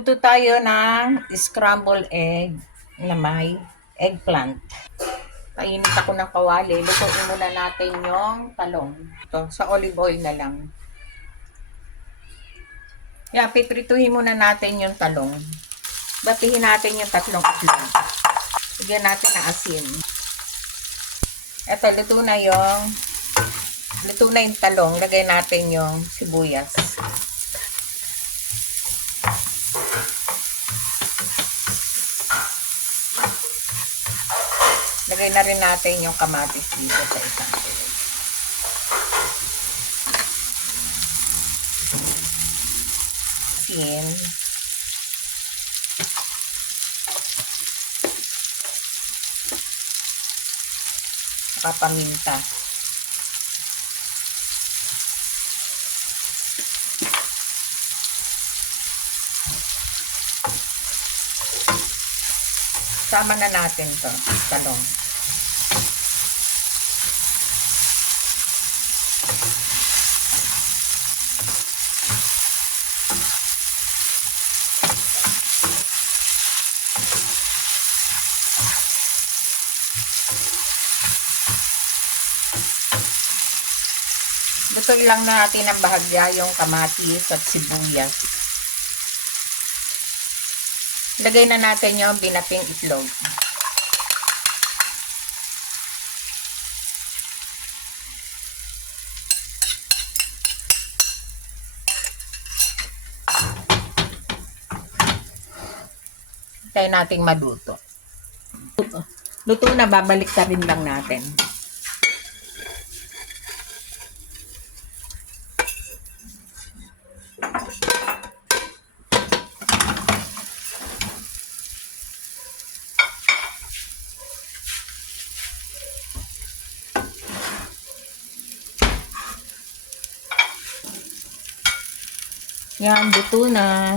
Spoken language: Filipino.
Luto tayo ng scrambled egg na may eggplant. Painit ako ng kawali. Lutuin muna natin yung talong. Ito, sa olive oil na lang. Yan, piprituhin muna natin yung talong. Batihin natin yung tatlong itlog. Lagyan natin ng asin. Ito, luto na yung talong. Lagay natin yung sibuyas. Lagay na rin natin yung kamatis dito sa isang kilo. Asin. Saka paminta. Sama na natin to, talong. Lutuin lang natin ng bahagya yung kamatis at sibuyas. Lagay na natin yung binaping itlog. Hintayin nating maluto. Luto na, babalik ka rin lang natin. Yan, luto na.